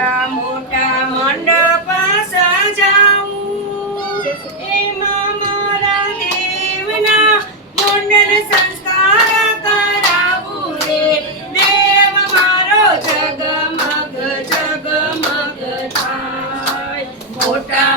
મોટા મોટા મંડપ સજાવું. એમાં મારા દેવના મુંડન સંસ્કાર કરાવું દેવ મારો જગમગ જગમગ મોટા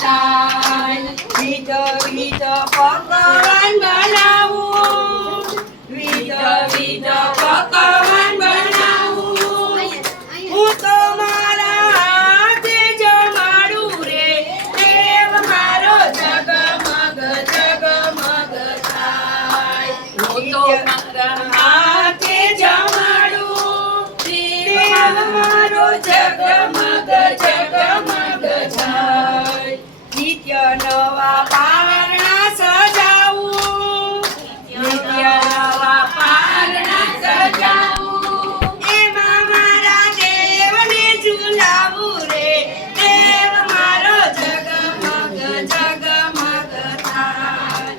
થાય વિધ વિધ પકવાન બનાવું. વિધ વિધ પકવાન બનાવું. હું તો મારા હાથે જમાડું રે દેવ મારો જગમગ જગમગ થાય. હું તો મારા હાથે જમાડું દેવ મારો જગમગ જગમગ નિત્ય નવા પારણા સજાવું નિત્ય નવા પારણા સજાવું એમાં મારા દેવને ઝુલાવું રે દેવ મારો જગમગ જગમગ થાય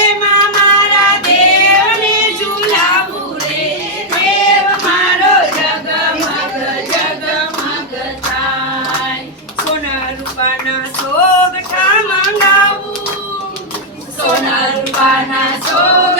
એમાં મારા દેવને ઝુલાવું રે દેવ મારો જગમગ જગમગ થાય સોના રૂપાના રૂપાના સોગઠા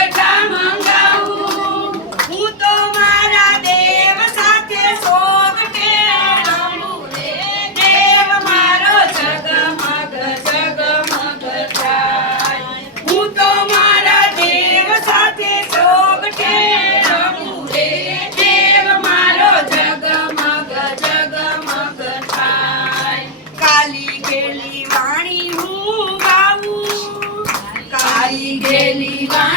Ele vai.